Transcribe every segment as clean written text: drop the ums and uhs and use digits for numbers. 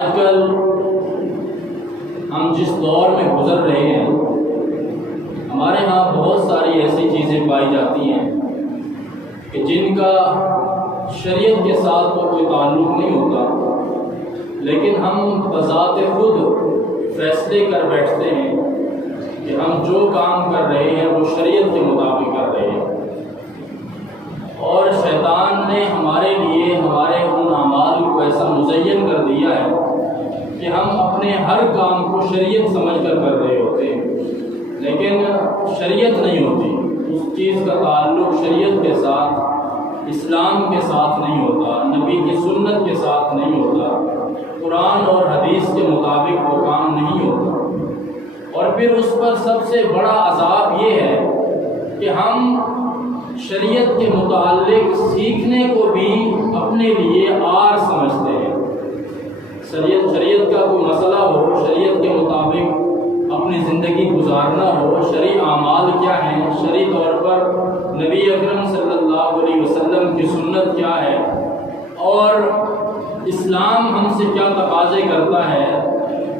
آج کل ہم جس دور میں گزر رہے ہیں، ہمارے ہاں بہت ساری ایسی چیزیں پائی جاتی ہیں کہ جن کا شریعت کے ساتھ تو کوئی تعلق نہیں ہوتا، لیکن ہم بذات خود فیصلے کر بیٹھتے ہیں کہ ہم جو کام کر رہے ہیں وہ شریعت کے مطابق کر رہے ہیں، اور شیطان نے ہمارے لیے ہمارے ان اعمال کو ایسا مزین کر دیا ہے کہ ہم اپنے ہر کام کو شریعت سمجھ کر رہے ہوتے ہیں، لیکن شریعت نہیں ہوتی، اس چیز کا تعلق شریعت کے ساتھ، اسلام کے ساتھ نہیں ہوتا، نبی کی سنت کے ساتھ نہیں ہوتا، قرآن اور حدیث کے مطابق وہ کام نہیں ہوتا۔ اور پھر اس پر سب سے بڑا عذاب یہ ہے کہ ہم شریعت کے متعلق سیکھنے کو بھی اپنے لیے عار سمجھتے ہیں۔ شریعت کا کوئی مسئلہ ہو، شریعت کے مطابق اپنی زندگی گزارنا ہو، شرعی اعمال کیا ہیں، شرعی طور پر نبی اکرم صلی اللہ علیہ وسلم کی سنت کیا ہے، اور اسلام ہم سے کیا تقاضے کرتا ہے،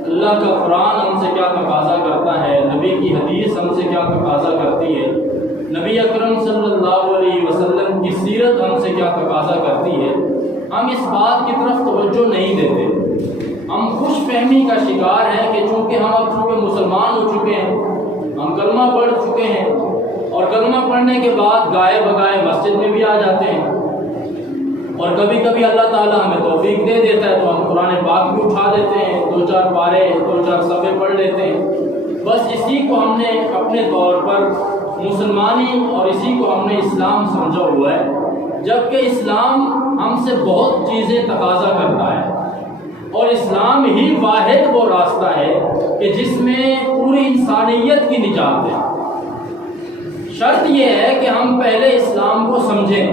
اللہ کا قرآن ہم سے کیا تقاضا کرتا ہے، نبی کی حدیث ہم سے کیا تقاضا کرتی ہے، نبی اکرم صلی اللہ علیہ وسلم کی سیرت ہم سے کیا تقاضا کرتی ہے، ہم اس بات کی طرف توجہ نہیں دیتے۔ ہم خوش فہمی کا شکار ہیں کہ چونکہ ہم اب چونکہ مسلمان ہو چکے ہیں، ہم کلمہ پڑھ چکے ہیں، اور کلمہ پڑھنے کے بعد گائے بگائے مسجد میں بھی آ جاتے ہیں، اور کبھی کبھی اللہ تعالیٰ ہمیں توفیق دے دیتا ہے تو ہم قرآن پاک بھی اٹھا دیتے ہیں، 2-4 پارے 2-4 صفحے پڑھ لیتے ہیں، بس اسی کو ہم نے اپنے طور پر مسلمانی اور اسی کو ہم نے اسلام سمجھا ہوا ہے، جبکہ اسلام ہم سے بہت چیزیں تقاضا کرتا ہے، اور اسلام ہی واحد وہ راستہ ہے کہ جس میں پوری انسانیت کی نجات ہے۔ شرط یہ ہے کہ ہم پہلے اسلام کو سمجھیں،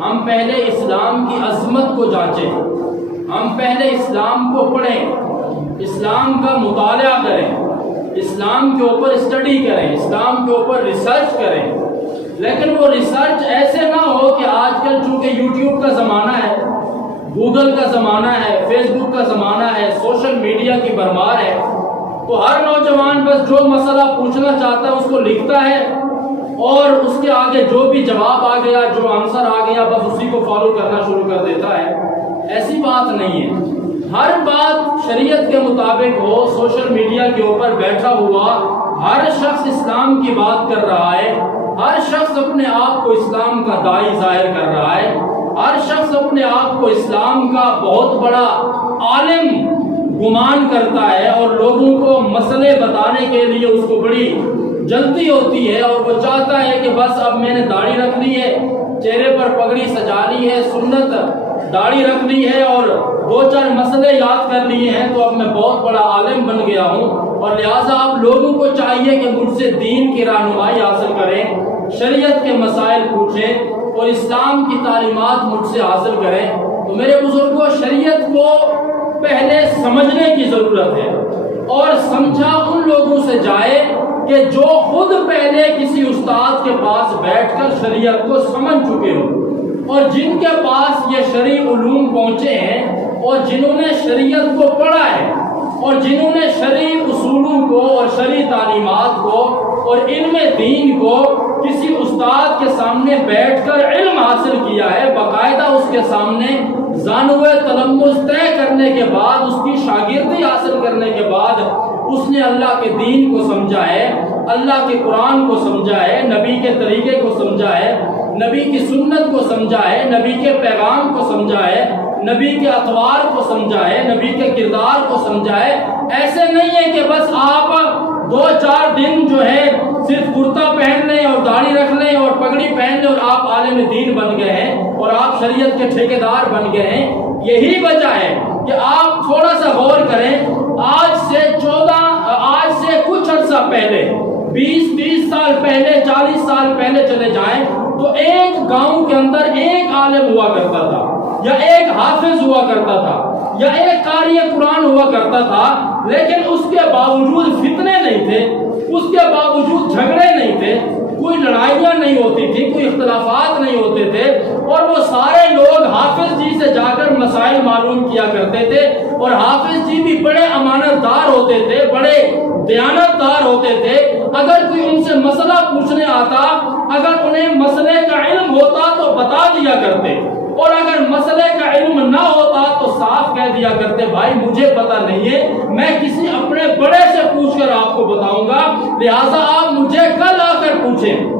ہم پہلے اسلام کی عظمت کو جانچیں، ہم پہلے اسلام کو پڑھیں، اسلام کا مطالعہ کریں، اسلام کے اوپر اسٹڈی کریں، اسلام کے اوپر ریسرچ کریں، لیکن وہ ریسرچ ایسے نہ ہو کہ آج کل چونکہ یوٹیوب کا زمانہ ہے، گوگل کا زمانہ ہے، فیس بک کا زمانہ ہے، سوشل میڈیا کی بھرمار ہے، تو ہر نوجوان بس جو مسئلہ پوچھنا چاہتا ہے اس کو لکھتا ہے، اور اس کے آگے جو بھی جواب آ گیا، جو آنسر آ گیا، بس اسی کو فالو کرنا شروع کر دیتا ہے۔ ایسی بات نہیں ہے، ہر بات شریعت کے مطابق ہو۔ سوشل میڈیا کے اوپر بیٹھا ہوا ہر شخص اسلام کی بات کر رہا ہے، ہر شخص اپنے آپ کو اسلام کا داعی ظاہر کر رہا ہے، ہر شخص اپنے آپ کو اسلام کا بہت بڑا عالم گمان کرتا ہے، اور لوگوں کو مسئلے بتانے کے لیے اس کو بڑی جلدی ہوتی ہے، اور وہ چاہتا ہے کہ بس اب میں نے داڑھی رکھ لی ہے، چہرے پر پگڑی سجا لی ہے، سنت داڑھی رکھ لی ہے، اور 2-4 مسئلے یاد کر لیے ہیں، تو اب میں بہت بڑا عالم بن گیا ہوں، اور لہٰذا آپ لوگوں کو چاہیے کہ مجھ سے دین کی رہنمائی حاصل کریں، شریعت کے مسائل پوچھیں، اور اسلام کی تعلیمات مجھ سے حاصل کریں۔ تو میرے بزرگوں، شریعت کو پہلے سمجھنے کی ضرورت ہے، اور سمجھا ان لوگوں سے جائے کہ جو خود پہلے کسی استاد کے پاس بیٹھ کر شریعت کو سمجھ چکے ہوں، اور جن کے پاس یہ شرعی علوم پہنچے ہیں، اور جنہوں نے شریعت کو پڑھا ہے، اور جنہوں نے شرعی اصولوں کو اور شرعی تعلیمات کو اور علم دین کو کسی استاد کے سامنے بیٹھ کر علم حاصل کیا ہے، باقاعدہ اس کے سامنے زانوِ تلمذ طے کرنے کے بعد، اس کی شاگردی حاصل کرنے کے بعد اس نے اللہ کے دین کو سمجھا ہے، اللہ کے قرآن کو سمجھا ہے، نبی کے طریقے کو سمجھا ہے، نبی کی سنت کو سمجھا ہے، نبی کے پیغام کو سمجھا ہے، نبی کے اطوار کو سمجھا ہے، نبی کے کردار کو سمجھا ہے۔ ایسے نہیں ہے کہ بس آپ 2-4 دن جو ہے صرف کرتا پہن لیں اور داڑھی رکھ لیں اور پگڑی پہن لیں اور آپ عالم دین بن گئے ہیں اور آپ شریعت کے ٹھیکیدار بن گئے ہیں۔ یہی وجہ ہے کہ آپ تھوڑا سا غور کریں، آج سے کچھ عرصہ پہلے، 20 سال پہلے، 40 سال پہلے چلے جائیں تو ایک گاؤں کے اندر ایک عالم ہوا کرتا تھا، یا ایک حافظ ہوا کرتا تھا، یا ایک قاری قرآن ہوا کرتا تھا، لیکن اس کے باوجود فتنے نہیں تھے، اس کے باوجود جھگڑے نہیں تھے، کوئی لڑائیاں نہیں ہوتی تھی، کوئی اختلافات نہیں ہوتے تھے، اور وہ سارے لوگ حافظ جی سے جا کر مسائل معلوم کیا کرتے تھے، اور حافظ جی بھی بڑے امانت دار ہوتے تھے، بڑے دیانت دار ہوتے تھے۔ اگر کوئی ان سے مسئلہ پوچھنے آتا، اگر انہیں مسئلے کا علم ہوتا تو بتا دیا کرتے، اور اگر مسئلے کا علم نہ ہوتا تو صاف کہہ دیا کرتے بھائی مجھے پتہ نہیں ہے، میں کسی اپنے بڑے سے پوچھ کر آپ کو بتاؤں گا، لہٰذا آپ مجھے کل آ کر پوچھیں۔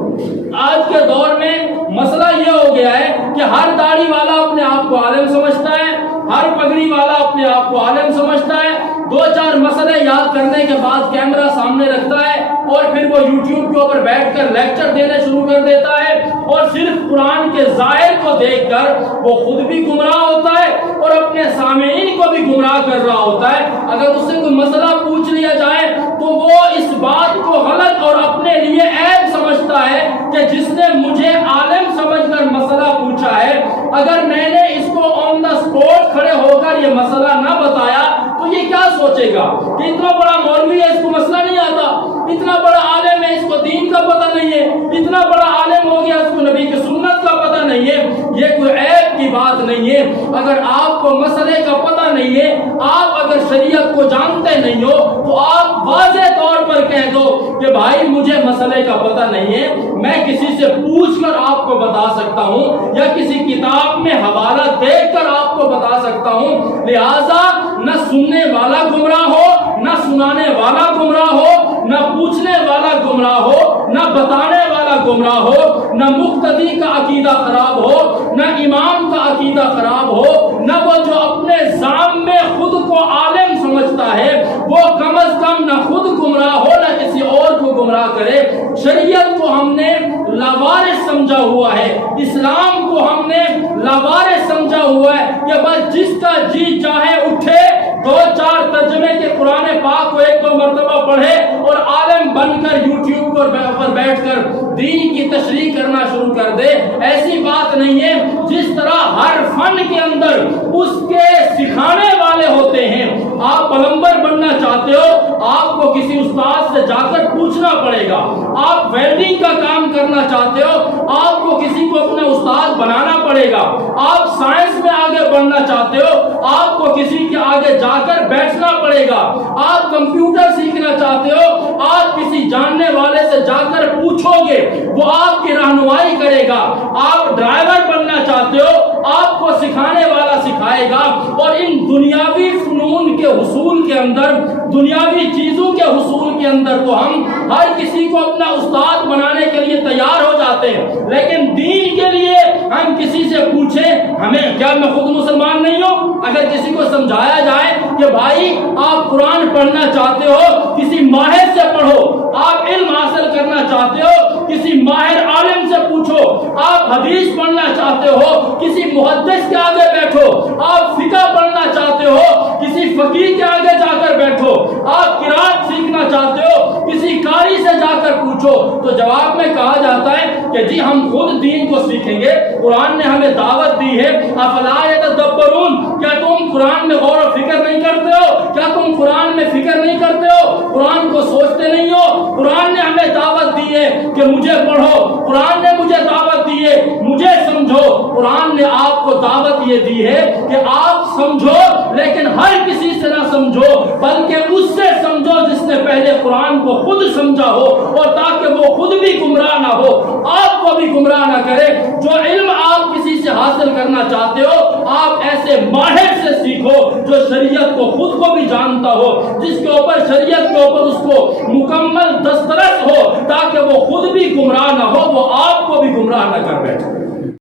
آج کے دور میں مسئلہ یہ ہو گیا ہے کہ ہر داڑھی والا اپنے آپ کو عالم سمجھتا ہے، ہر پگڑی والا اپنے آپ کو عالم سمجھتا ہے، دو چار مسئلے یاد کرنے کے بعد کیمرہ سامنے رکھتا ہے، اور پھر وہ یوٹیوب کے اوپر بیٹھ کر لیکچر دینے شروع کر دیتا ہے، اور صرف قرآن کے ظاہر کو دیکھ کر وہ خود بھی گمراہ ہوتا ہے اور اپنے سامعین کو بھی گمراہ کر رہا ہوتا ہے۔ اگر اس سے کوئی مسئلہ پوچھ لیا جائے تو وہ اس بات کو غلط اور اپنے لیے عیب سمجھتا ہے کہ جس نے مجھے عالم سمجھ کر مسئلہ پوچھا ہے، اگر میں نے اس کو آن دا اسپاٹ کھڑے ہو کر یہ مسئلہ نہ بتایا تو یہ کیا سوچے گا کہ اتنا بڑا مولوی ہے، اس کو مسئلہ نہیں آتا، اتنا بڑا عالم ہے، اس کو دین کا پتہ نہیں ہے، اتنا بڑا عالم ہو گیا، اس کو نبی کی سنت کا پتہ نہیں ہے۔ یہ کوئی عیب کی بات نہیں ہے۔ اگر آپ کو مسئلے کا پتہ نہیں ہے، آپ اگر شریعت کو جانتے نہیں ہو تو آپ واضح طور پر کہہ دو کہ بھائی مجھے مسئلے کا پتہ نہیں ہے، میں کسی سے پوچھ کر آپ کو بتا سکتا ہوں، یا کسی کتاب میں حوالہ دیکھ کر آپ کو بتا سکتا ہوں۔ لہٰذا نہ سننے والا گمراہ ہو، نہ سنانے والا گمراہ ہو، نہ پوچھنے والا گمراہ ہو، نہ بتانے والا گمراہ ہو، نہ مقتدی کا عقیدہ خراب ہو، نہ امام کا عقیدہ خراب ہو، نہ وہ جو اپنے ذات میں خود کو عالم سمجھتا ہے وہ کم از کم نہ خود گمراہ ہو نہ کسی اور کو گمراہ کرے۔ شریعت کو ہم نے لاوارث سمجھا ہوا ہے، اسلام کو ہم نے لاوارث سمجھا ہوا ہے کہ بس جس کا جی چاہے اٹھے، دو چار ترجمے کے قرآن پاک کو ایک دو مرتبہ پڑھے اور عالم بن کر یوٹیوب پر بیٹھ کر دین کی تشریح کرنا شروع کر دے۔ ایسی بات نہیں ہے۔ جس طرح ہر فن کے اندر اس کے سکھانے والے ہوتے ہیں، آپ پلمبر بننا چاہتے ہو آپ کو کسی استاد سے جا کر پوچھنا پڑے گا، آپ ویلڈنگ کا کام کرنا چاہتے ہو آپ کو کسی کو اپنا استاد بنانا پڑے گا، آپ سائنس میں آگے بڑھنا چاہتے ہو آپ کو کسی کے آگے جا کر بیٹھنا پڑے گا، آپ کمپیوٹر سیکھنا چاہتے ہو آپ کسی جاننے والے سے جا کر پوچھو گے، وہ آپ کی رہنمائی کرے گا، آپ ڈرائیور بننا چاہتے ہو آپ کو سکھانے والا سکھائے گا۔ اور ان دنیاوی فنون کے حصول کے اندر، دنیاوی چیزوں کے حصول کے اندر تو ہم ہر کسی کو اپنا استاد بنانے کے لیے تیار ہو جاتے ہیں، لیکن دین کے لیے ہم کسی سے پوچھیں ہمیں کیا میں خود مسلمان نہیں ہوں؟ اگر کسی کو سمجھایا جائے کہ بھائی آپ قرآن پڑھنا چاہتے ہو کسی ماہر سے پڑھو، آپ علم حاصل کرنا چاہتے ہو کسی ماہر عالم سے پوچھو، آپ حدیث پڑھنا چاہتے ہو کسی محدث کے آگے بیٹھو، آپ فقہ پڑھنا چاہتے ہو کسی فقیہ کے آگے جا کر بیٹھو، آپ قرات سیکھنا چاہتے ہو کسی قاری سے جا کر پوچھو، تو جواب میں کہا جاتا ہے کہ جی ہم خود دین کو سیکھیں گے، قرآن نے ہمیں دعوت دی ہے، افلا یتدبرون، کیا تم قرآن میں غور و فکر نہیں کرتے ہو؟ کیا تم قرآن میں فکر نہیں کرتے ہو؟ قرآن کو سوچتے نہیں ہو؟ قرآن نے ہمیں دعوت دی ہے کہ مجھے پڑھو، قرآن نے مجھے دعوت دی ہے مجھے سمجھو، قرآن نے آپ کو دعوت یہ دی ہے کہ آپ سمجھو لیکن ہر کسی سے نہ سمجھو بلکہ اس سے سمجھو جس نے پہلے قرآن کو خود سمجھا ہو، اور تاکہ وہ خود بھی گمراہ نہ ہو آپ کو بھی گمراہ نہ کرے۔ جو علم آپ کسی سے حاصل کرنا چاہتے ہو آپ ایسے ماہر سے سیکھو جو شریعت کو خود کو بھی جانتا ہو، جس کے اوپر شریعت کے اوپر اس کو مکمل دسترس ہو، تاکہ وہ خود بھی گمراہ نہ ہو وہ آپ کو بھی گمراہ نہ کر بیٹھے۔